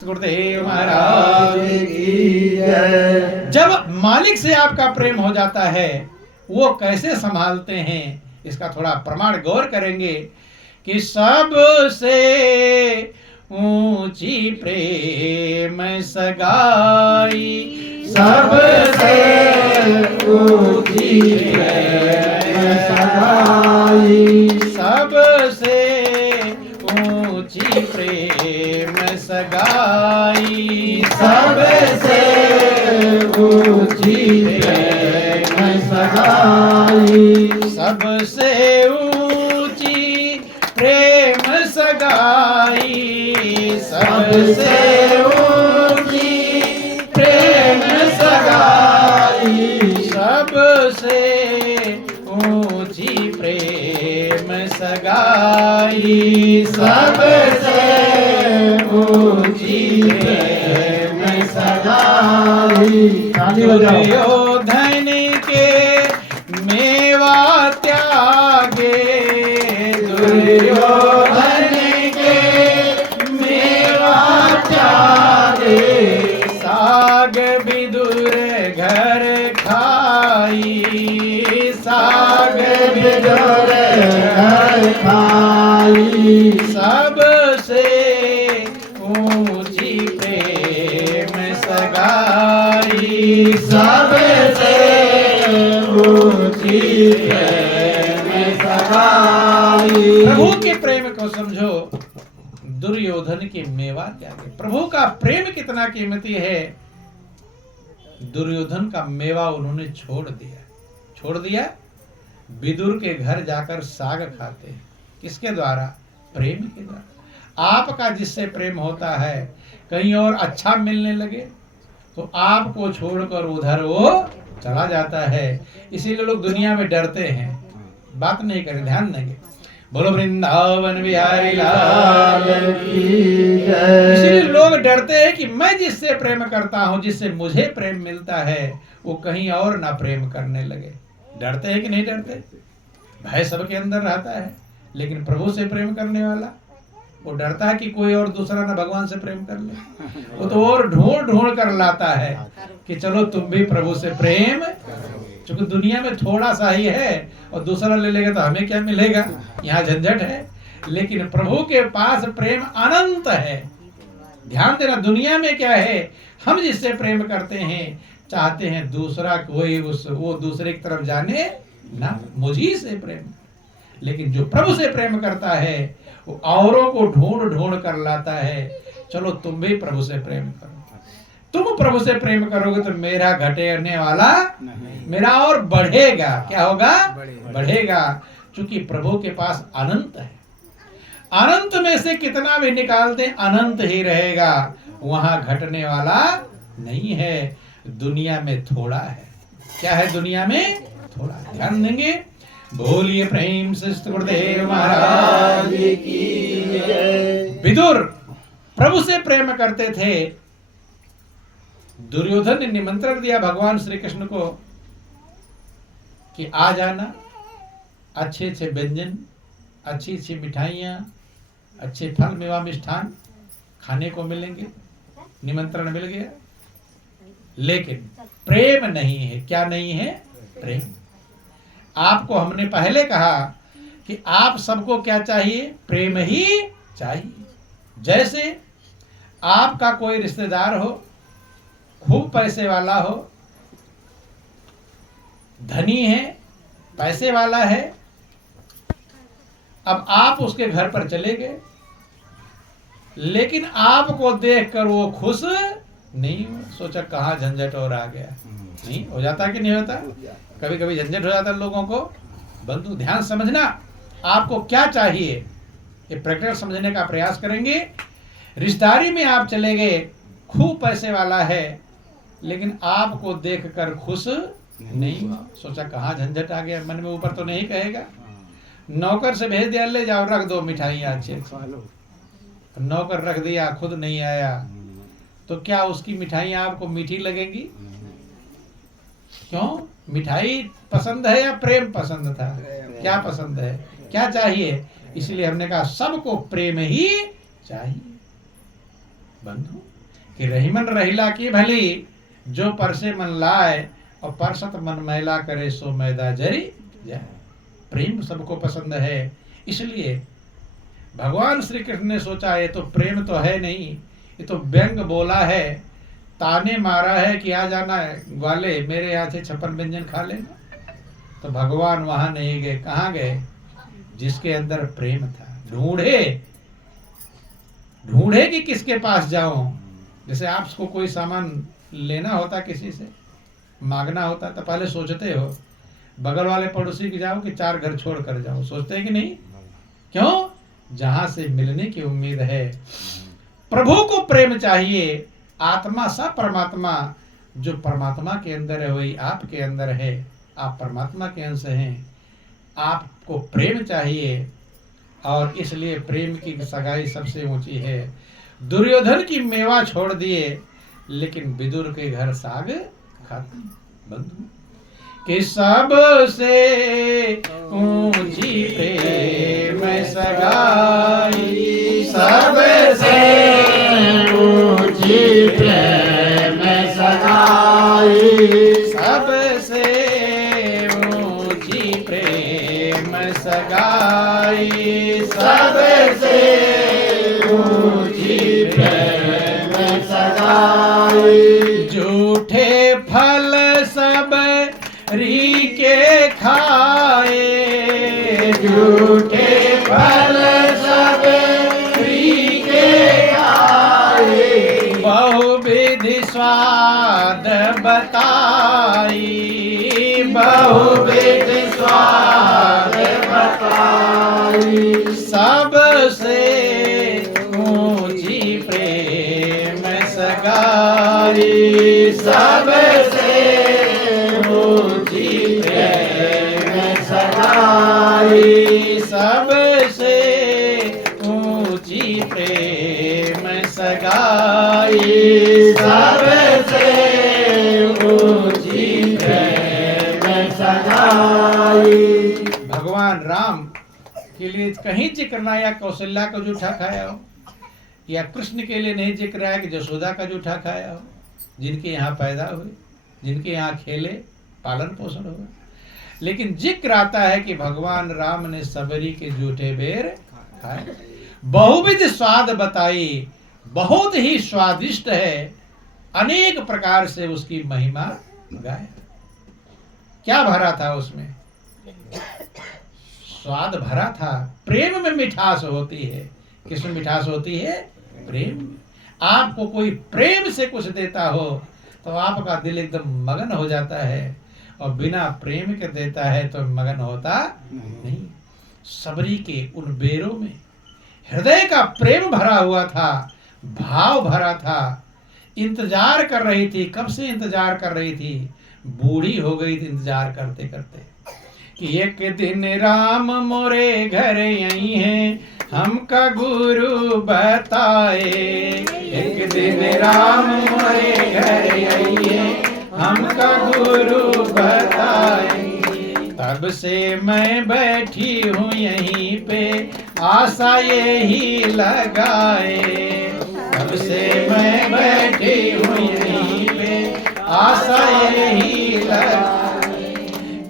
गुरुदेव महाराज की जय। जब मालिक से आपका प्रेम हो जाता है वो कैसे संभालते हैं, इसका थोड़ा प्रमाण गौर करेंगे कि सबसे ऊंची प्रेम सगाई, सबसे ऊंची प्रेम सगाई, सबसे ऊंची प्रेम सगाई, सबसे ऊंची प्रेम सगाई, सबसे ऊंची प्रेम सगाई, सबसे ऊंची प्रेम सगाई, सबसे ऊंची प्रेम सगाई, सबसे ऊंची प्रेम सगाई। दुर्योधन के मेवा त्यागे, दुर्योधन के मेवा त्यागे, साग विदुर घर खाई, साग विदुर घर खाई, सबसे ऊंची प्रेम सगाई, सबसे ऊंची प्रेम सगाई। प्रभु के प्रेम को समझो, दुर्योधन की मेवा त्यागे। प्रभु का प्रेम कितना कीमती है, दुर्योधन का मेवा उन्होंने छोड़ दिया। छोड़ दिया, विदुर के घर जाकर साग खाते। किसके द्वारा? प्रेम के द्वारा। आपका जिससे प्रेम होता है कहीं और अच्छा मिलने लगे तो आपको छोड़कर उधर वो चला जाता है। इसीलिए लोग दुनिया में डरते हैं, बात नहीं करें, ध्यान देंगे। बोलो वृंदावन बिहारी लाल की जय। इसीलिए लोग डरते हैं कि मैं जिससे प्रेम करता हूं, जिससे मुझे प्रेम मिलता है, वो कहीं और ना प्रेम करने लगे। डरते हैं कि नहीं डरते? भय सबके अंदर रहता है, लेकिन प्रभु से प्रेम करने वाला वो डरता है कि कोई और दूसरा ना भगवान से प्रेम कर ले। वो तो और ढूंढ ढूंढ कर लाता है कि चलो तुम भी प्रभु से प्रेम, क्योंकि दुनिया में थोड़ा सा ही है और दूसरा ले लेगा तो हमें क्या मिलेगा, यहाँ झंझट है। लेकिन प्रभु के पास प्रेम अनंत है। ध्यान देना, दुनिया में क्या है, हम जिससे प्रेम करते हैं चाहते हैं दूसरा कोई वो दूसरे की तरफ जाने ना, मुझी से प्रेम। लेकिन जो प्रभु से प्रेम करता है वो औरों को ढूंढ ढूंढ कर लाता है, चलो तुम भी प्रभु से प्रेम करो। तुम प्रभु से प्रेम करोगे तो मेरा घटने वाला मेरा और बढ़ेगा। क्या होगा? बढ़ेगा, क्योंकि प्रभु के पास अनंत है। अनंत में से कितना भी निकाल दे अनंत ही रहेगा, वहां घटने वाला नहीं है। दुनिया में थोड़ा है। क्या है दुनिया में? थोड़ा। ध्यान देंगे, बोलिए प्रेम से गुरुदेव महाराज की जय। विदुर प्रभु से प्रेम करते थे। दुर्योधन ने निमंत्रण दिया भगवान श्री कृष्ण को कि आ जाना, अच्छे अच्छे व्यंजन, अच्छी अच्छी मिठाइयाँ, अच्छे फल मेवा मिष्ठान खाने को मिलेंगे। निमंत्रण मिल गया, लेकिन प्रेम नहीं है। क्या नहीं है? प्रेम। आपको हमने पहले कहा कि आप सबको क्या चाहिए? प्रेम ही चाहिए। जैसे आपका कोई रिश्तेदार हो, खूब पैसे वाला हो, धनी है, पैसे वाला है, अब आप उसके घर पर चले गए, लेकिन आपको देखकर वो खुश नहीं हुआ, सोचा कहाँ झंझट और आ गया। नहीं हो जाता कि नहीं होता? कभी कभी झंझट हो जाता है लोगों को। बंधु ध्यान समझना, आपको क्या चाहिए ये प्रैक्टिकल समझने का प्रयास करेंगे। रिश्तेदारी में आप चले गए, खूब पैसे वाला है, लेकिन आपको देखकर खुश नहीं हुआ, सोचा कहाँ झंझट आ गया। मन में ऊपर तो नहीं कहेगा, नौकर से भेज दिया, ले जाओ रख दो मिठाइयाँ अच्छे। नौकर रख दिया, खुद नहीं आया, तो क्या उसकी मिठाइयाँ आपको मीठी लगेंगी? क्यों? मिठाई पसंद है या प्रेम पसंद था? क्या पसंद है, क्या चाहिए? इसलिए हमने कहा सबको प्रेम ही चाहिए। बंधु कि रहीमन रहीला की भली, जो परसे मन लाए और परसत मन मैला करे सो मैदा जरी जाए। प्रेम सबको पसंद है, इसलिए भगवान श्री कृष्ण ने सोचा ये तो प्रेम तो है नहीं, ये तो व्यंग बोला है, ताने मारा है कि आ जाना ग्वाले मेरे यहाँ से 56 व्यंजन खा लेना। तो भगवान वहां नहीं गए, कहाँ गए? जिसके अंदर प्रेम था। ढूंढे ढूंढे कि किसके पास जाऊं। जैसे आपको कोई सामान लेना होता, किसी से मांगना होता, तो पहले सोचते हो बगल वाले पड़ोसी के जाओ कि 4 घर छोड़ कर जाओ, सोचते हैं कि नहीं? क्यों? जहां से मिलने की उम्मीद है। प्रभु को प्रेम चाहिए। आत्मा सा परमात्मा, जो परमात्मा के अंदर है वही आपके अंदर है, आप परमात्मा के अंश हैं। आपको प्रेम चाहिए और इसलिए प्रेम की सगाई सबसे ऊंची है। दुर्योधन की मेवा छोड़ दिए लेकिन विदुर के घर साग खाते। बंधु कि सबसे ऊंची प्रेम सगाई, सबसे ऊंची प्रेम सगाई, सबसे ऊंची प्रेम सगाई, सबसे ऊंची प्रेम सगाई। झूठे फल सब री के खाए, झूठे फल सब री के खाए, बहुविधि स्वाद बताई, बहुविधि स्वाद बताई। सबसे ऊंची प्रेम सगाई, सबसे ऊंची प्रेम सगाई, सबसे ऊंची प्रेम सगाई, सबसे ऊंची प्रेम सगाई। भगवान राम के लिए कहीं जिक्र ना या कौशल्या का जूठा खाया हो, या कृष्ण के लिए नहीं जिक्र है कि जसोदा का जूठा खाया हो, जिनके यहाँ पैदा हुए, जिनके यहाँ खेले, पालन पोषण हुआ। लेकिन जिक्र आता है कि भगवान राम ने सबरी के जूठे बेर खाए, बहुविध स्वाद बताई, बहुत ही स्वादिष्ट है, अनेक प्रकार से उसकी महिमा गाया। क्या भरा था उसमें? स्वाद भरा था। प्रेम में मिठास होती है। किसमें मिठास होती है? प्रेम में। आपको कोई प्रेम से कुछ देता हो तो आपका दिल एकदम मगन हो जाता है, और बिना प्रेम के देता है तो मगन होता नहीं। सबरी के उन बेरों में हृदय का प्रेम भरा हुआ था, भाव भरा था। इंतजार कर रही थी। कब से इंतजार कर रही थी? बूढ़ी हो गई थी इंतजार करते करते कि एक दिन राम मोरे घर यही हैं, हमका गुरु बताए। एक दिन राम मोरे घर यही हैं, हमका गुरु बताए। तब से मैं बैठी हूँ यहीं पे, आशा यही लगाए। तब से मैं बैठी हूँ यहीं पे, आशा यही लगाए।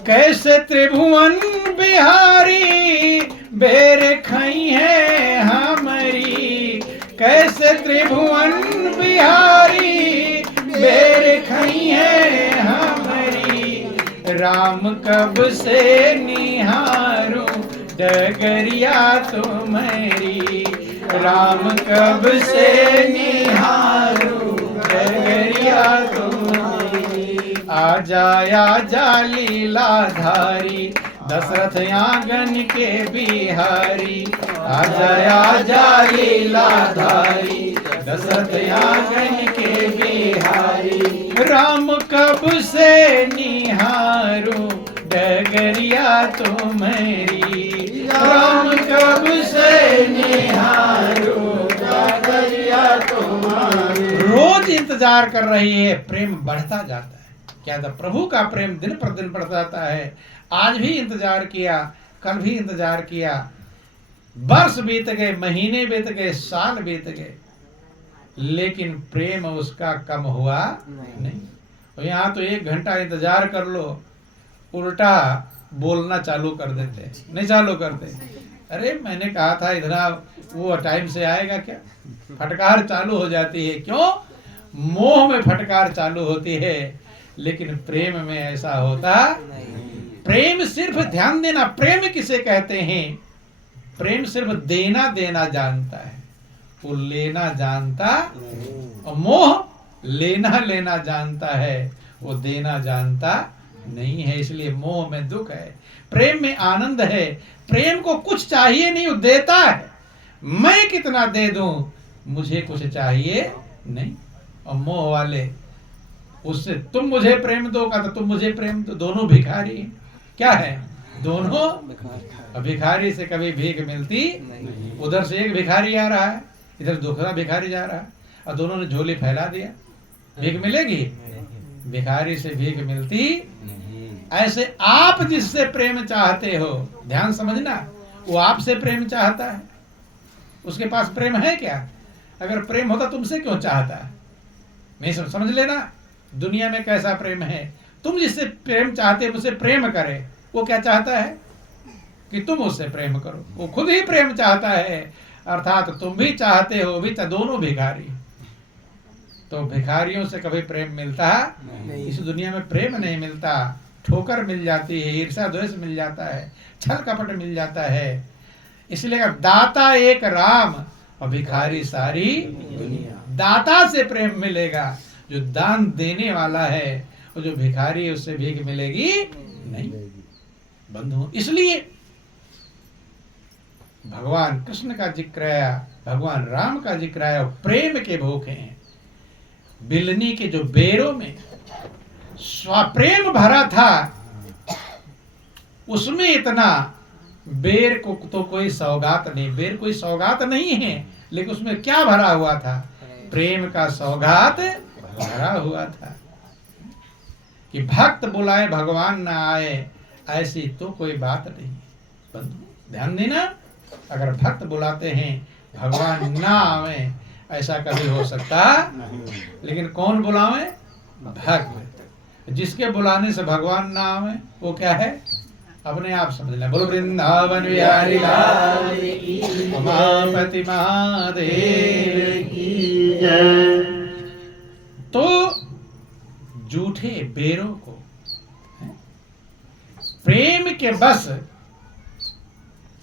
कैसे त्रिभुवन बिहारी बेर खई है हमारी, कैसे त्रिभुवन बिहारी बेर खई है हमारी। राम कब से निहारूं डगरिया तुम्हारी, राम कब से निहारूं डगरिया तुम्हारी। आजा लीलाधारी दशरथ आंगन के बिहारी, आजा लीलाधारी दशरथ आंगन के बिहारी। राम कब से निहारूं डगरिया तुम्हारी, राम कब से निहारूं डगरिया तुम्हारी। रोज इंतजार कर रही है, प्रेम बढ़ता जाता है। क्या था? प्रभु का प्रेम दिन पर दिन बढ़ता जाता है। आज भी इंतजार किया, कल भी इंतजार किया, वर्ष बीत गए, महीने बीत गए, साल बीत गए, लेकिन प्रेम उसका कम हुआ नहीं। और यहाँ तो 1 घंटा इंतजार कर लो, उल्टा बोलना चालू कर देते, नहीं चालू करते। अरे मैंने कहा था इतना, वो टाइम से आएगा क्या? फटकार चालू हो जाती है। क्यों? मोह में फटकार चालू होती है, लेकिन प्रेम में ऐसा होता प्रेम सिर्फ ध्यान देना। प्रेम किसे कहते हैं? प्रेम सिर्फ देना देना जानता है, वो लेना जानता। और मोह लेना लेना जानता है, वो देना जानता नहीं है। इसलिए मोह में दुख है, प्रेम में आनंद है। प्रेम को कुछ चाहिए नहीं, वो देता है। मैं कितना दे दूं, मुझे कुछ चाहिए नहीं। और मोह वाले उससे तुम मुझे प्रेम दोगा तो तुम मुझे प्रेम दो, दोनों भिखारी हैं। क्या है? दोनों भिखारी से कभी भीख मिलती नहीं। उधर से एक भिखारी आ रहा है, इधर दूसरा भिखारी जा रहा है, और दोनों ने झोली फैला दिया। भीख मिलेगी? भिखारी से भीख मिलती। ऐसे आप जिससे प्रेम चाहते हो, ध्यान समझना, वो आपसे प्रेम चाहता है। उसके पास प्रेम है क्या? अगर प्रेम होता तुमसे क्यों चाहता है? नहीं समझ लेना दुनिया में कैसा प्रेम है। तुम जिससे प्रेम चाहते हो, मुझसे प्रेम करे, वो क्या चाहता है? कि तुम उससे प्रेम करो। वो खुद ही प्रेम चाहता है, अर्थात तुम भी चाहते हो, भी दोनों भिखारी। तो भिखारियों से कभी प्रेम मिलता नहीं। इस दुनिया में प्रेम नहीं मिलता, ठोकर मिल जाती है, ईर्ष्या द्वेष मिल जाता है, छल कपट मिल जाता है। इसलिए दाता एक राम और भिखारी सारी दुनिया। दाता से प्रेम मिलेगा, जो दान देने वाला है, और जो भिखारी है उससे भीख मिलेगी नहीं बंधु। इसलिए भगवान कृष्ण का जिक्र आया, भगवान राम का जिक्र आया, प्रेम के भूखे हैं। बिलनी के जो बेरों में स्वप्रेम भरा था, उसमें इतना बेर को तो कोई सौगात नहीं, बेर कोई सौगात नहीं है, लेकिन उसमें क्या भरा हुआ था? प्रेम का सौगात भरा हुआ था। कि भक्त बुलाए भगवान ना आए, ऐसी तो कोई बात नहीं। बंधु ध्यान देना, अगर भक्त बुलाते हैं भगवान ना आवे, ऐसा कभी हो सकता नहीं। लेकिन कौन बुलावे? भक्त। जिसके बुलाने से भगवान ना आवे, वो क्या है? अपने आप समझ लें। बोलो वृंदावन बिहारी लाल की, उमापति महादेव की जय। तो झूठे बेरों को प्रेम के बस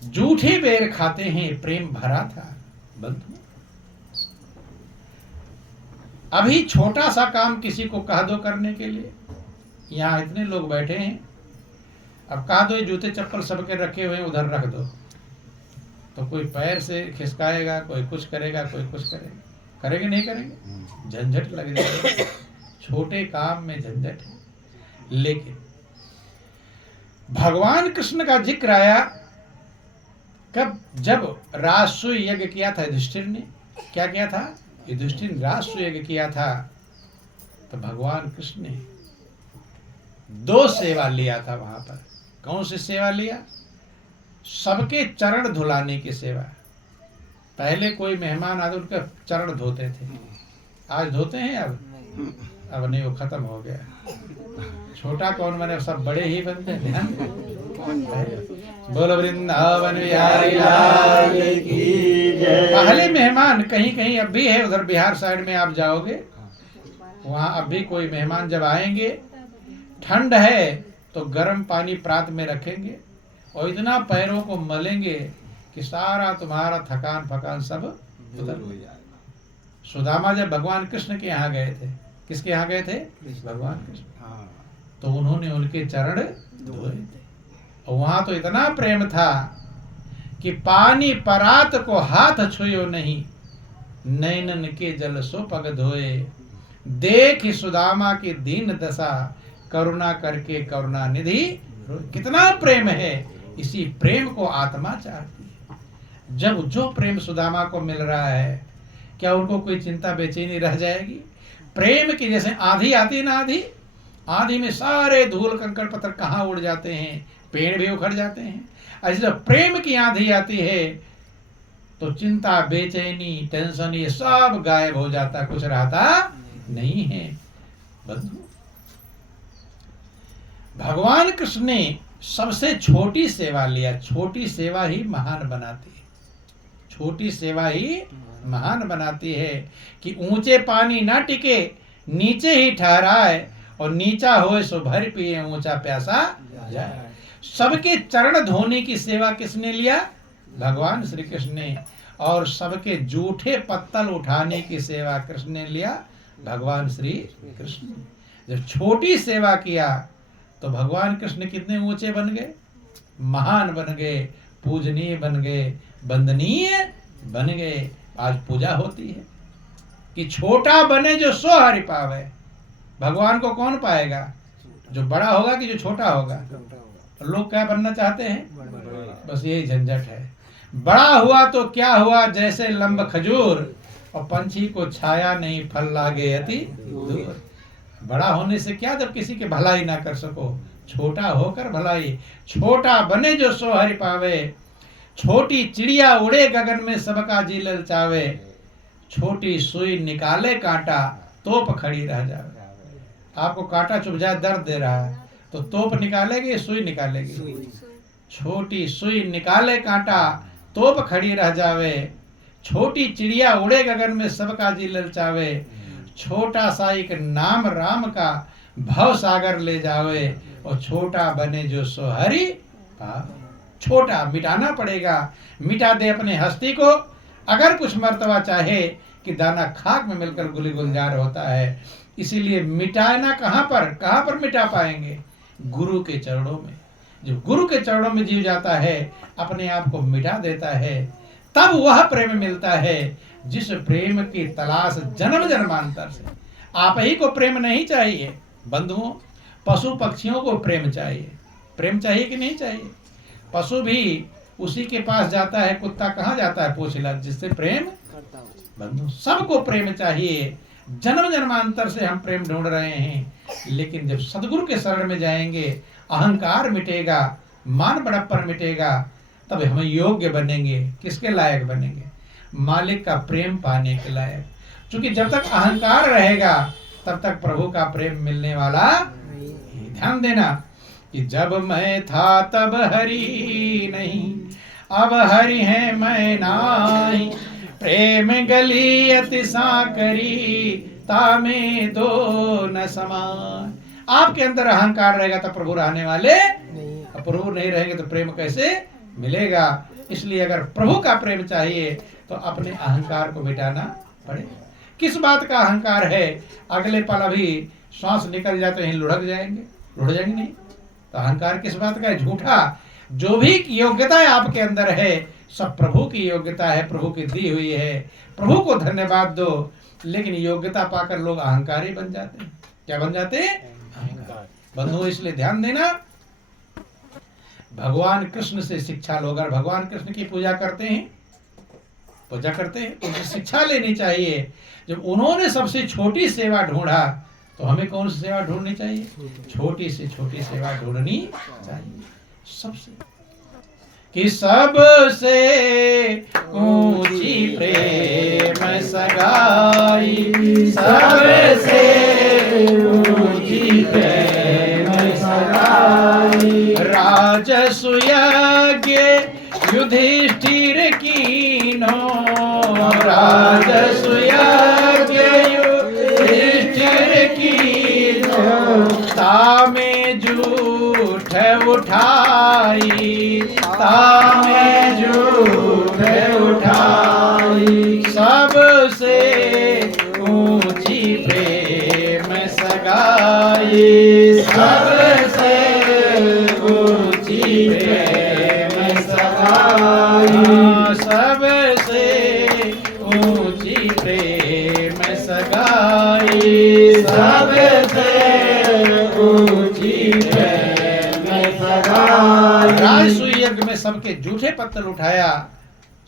झूठे बेर खाते हैं। प्रेम भरा था बंधु। अभी छोटा सा काम किसी को कह दो करने के लिए, यहाँ इतने लोग बैठे हैं, अब कहा दो ये जूते चप्पल सबके रखे हुए हैं उधर रख दो, तो कोई पैर से खिसकाएगा, कोई कुछ करेगा, कोई कुछ करेगा। करेंगे नहीं करेंगे? झंझट लग जाएगा। छोटे काम में झंझट है। लेकिन भगवान कृष्ण का जिक्र आया कब? जब राजसूय यज्ञ किया था युधिष्ठिर ने। क्या किया था? युधिष्ठिर ने राजसूय यज्ञ किया था। तो भगवान कृष्ण ने 2 सेवा लिया था वहां पर। कौन सी सेवा लिया? सबके चरण धुलाने की सेवा। पहले कोई मेहमान आते उनके चरण धोते थे, आज धोते हैं? अब नहीं, वो खत्म हो गया। छोटा कौन बने, सब बड़े ही बनते हैं। बोलो वृंदावन बिहारी लाल की जय। पहले मेहमान कहीं कहीं अब भी है, उधर बिहार साइड में आप जाओगे, वहां अब भी कोई मेहमान जब आएंगे, ठंड है तो गर्म पानी प्रात में रखेंगे और इतना पैरों को मलेंगे कि सारा तुम्हारा थकान फकान सब उतर हो जाएगा। सुदामा जब भगवान कृष्ण के यहाँ गए थे, किसके यहाँ गए थे? भगवान कृष्ण। तो उन्होंने उनके चरण धोए थे, और वहां तो इतना प्रेम था कि पानी परात को हाथ छुयो नहीं, नैनन के जल सो पग धोए। देख सुदामा की दीन दशा, करुणा करके करुणा निधि। कितना प्रेम है! इसी प्रेम को आत्मा चाहती है। जब जो प्रेम सुदामा को मिल रहा है, क्या उनको कोई चिंता बेचैनी रह जाएगी? प्रेम की जैसे आंधी आती है ना, आंधी में सारे धूल कंकड़ पत्थर कहाँ उड़ जाते हैं, पेड़ भी उखड़ जाते हैं। ऐसे जब प्रेम की आंधी आती है तो चिंता, बेचैनी, टेंशन ये सब गायब हो जाता, कुछ रहता नहीं है। बंधु, भगवान कृष्ण ने सबसे छोटी सेवा लिया। छोटी सेवा ही महान बनाती है। छोटी सेवा ही महान बनाती है कि ऊंचे पानी ना टिके, नीचे ही ठहराए, और नीचा होए सो भर पिए, ऊंचा प्यासा जाए। सबके चरण धोने की सेवा किसने लिया? भगवान श्री कृष्ण ने। और सबके जूठे पत्तल उठाने की सेवा कृष्ण ने लिया, भगवान श्री कृष्ण ने। जब छोटी सेवा किया तो भगवान कृष्ण कितने ऊंचे बन गए, महान बन गए, पूजनीय बन गए, वंदनीय बन गए। आज पूजा होती है कि छोटा बने जो सो हरि पावे। भगवान को कौन पाएगा? जो बड़ा होगा कि जो छोटा होगा? लोग क्या बनना चाहते हैं? बस यही झंझट है। बड़ा हुआ तो क्या हुआ, जैसे लंब खजूर, और पंछी को छाया नहीं, फल लागे अति दूर। बड़ा होने से क्या, जब किसी की भलाई ना कर सको। छोटा होकर भलाई, छोटा बने जो सो हरि पावे। छोटी चिड़िया उड़े गगन में, सबका जी ललचावे। छोटी सुई निकाले कांटा, तोप खड़ी रह जावे। आपको कांटा चुभ जाए, दर्द दे रहा है, तो तोप निकालेगी, सुई निकालेगी? छोटी सुई निकाले कांटा, तोप खड़ी रह जावे। छोटी चिड़िया उड़े गगन में, सबका जी ललचावे। छोटा सा एक नाम राम का, भव सागर ले जावे। और छोटा बने जो सो हरि पावे। छोटा मिटाना पड़ेगा, मिटा दे अपने हस्ती को। अगर कुछ मर्तबा चाहे कि दाना खाक में मिलकर गुली गुलजार होता है, इसीलिए मिटाना कहाँ पर मिटा पाएंगे? गुरु के चरणों में। जब गुरु के चरणों में जीव जाता है, अपने आप को मिटा देता है, तब वह प्रेम मिलता है जिस प्रेम की तलाश जन्म जन्मांतर से। आप ही को प्रेम नहीं चाहिए बंधुओं, पशु पक्षियों को प्रेम चाहिए। प्रेम चाहिए कि नहीं चाहिए? पशु भी उसी के पास जाता है, कुत्ता कहाँ जाता है? पूछ ला, जिससे प्रेम बंधु। सबको प्रेम चाहिए। जन्म जन्मांतर से हम प्रेम ढूंढ रहे हैं, लेकिन जब सदगुरु के शरण में जाएंगे, अहंकार मिटेगा, मान बड़प्पन मिटेगा, तब हम योग्य बनेंगे। किसके लायक बनेंगे? मालिक का प्रेम पाने के लायक। क्योंकि जब तक अहंकार रहेगा, तब तक प्रभु का प्रेम मिलने वाला। ध्यान देना कि जब मैं था तब हरि नहीं, अब हरि है मैं नाही। प्रेम गली अति साकरी, तामे दो न समान। आपके अंदर अहंकार रहेगा तो प्रभु रहने वाले नहीं। प्रभु नहीं रहेंगे तो प्रेम कैसे मिलेगा? इसलिए अगर प्रभु का प्रेम चाहिए तो अपने अहंकार को मिटाना पड़ेगा। किस बात का अहंकार है? अगले पल अभी श्वास निकल जाए तो यहीं लुढ़क जाएंगे नहीं। तो अहंकार किस बात का है? झूठा। जो भी योग्यता आपके अंदर है, सब प्रभु की योग्यता है, प्रभु की दी हुई है। प्रभु को धन्यवाद दो। लेकिन योग्यता पाकर लोग अहंकारी बन जाते हैं। क्या बन जाते हैं? अहंकार। बंधु, इसलिए ध्यान देना, भगवान कृष्ण से शिक्षा लो। अगर भगवान कृष्ण की पूजा करते हैं तो उनसे शिक्षा लेनी चाहिए। जब उन्होंने सबसे छोटी सेवा ढूंढा, तो हमें कौन सी सेवा ढूंढनी चाहिए? छोटी से छोटी सेवा ढूंढनी चाहिए सबसे। कि सबसे ऊंची प्रेम सगाई, सबसे ऊंची प्रेम सगाई। राजसुयज्ञ युधिष्ठिर कीनो, राजसुयज्ञ युधिष्ठिर कीनो। तामे जूठ उठाई, तामे जूठ उठाई। सबसे ऊंची प्रेम सगाई, सबसे ऊंची प्रेम सगाई। सबसे ऊंची प्रेम सगाई, सबसे ऊंची प्रेम सगाई। राजसूय यज्ञ में सबके जूठे पत्तल उठाया,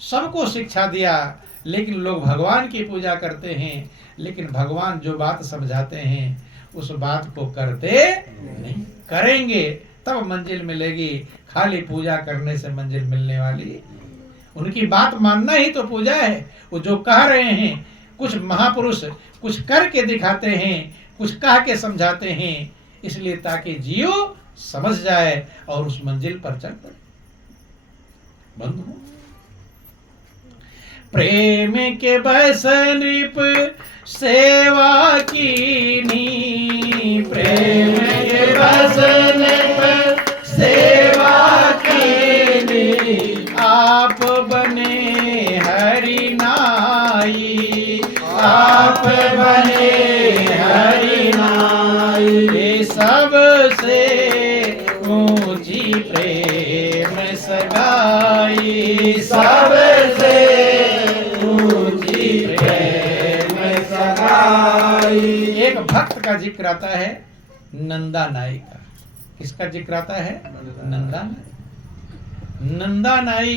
सबको शिक्षा दिया। लेकिन लोग भगवान की पूजा करते हैं, लेकिन भगवान जो बात समझाते हैं उस बात को करते नहीं। करेंगे तब मंजिल मिलेगी, खाली पूजा करने से मंजिल मिलने वाली। उनकी बात मानना ही तो पूजा है। वो जो कह रहे हैं, कुछ महापुरुष कुछ करके दिखाते हैं, कुछ कह के समझाते हैं, इसलिए ताकि जियो समझ जाए और उस मंजिल पर चल पड़े। बंधु, प्रेम के बस नृप सेवा कीनी, प्रेम के बस नृप सेवा कीनी, आप बने हरि नाई, आप बने हरि नाई, सबसे ऊंची प्रेम सगाई, सबसे ऊंची प्रेम सगाई। एक भक्त का जिक्र आता है नंदा नाई का। किसका जिक्र आता है? नंदा नाई। नंदा नाई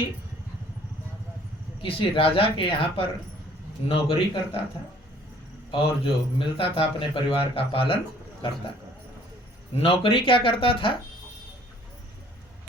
किसी राजा के यहाँ पर नौकरी करता था और जो मिलता था अपने परिवार का पालन करता था। नौकरी क्या करता था?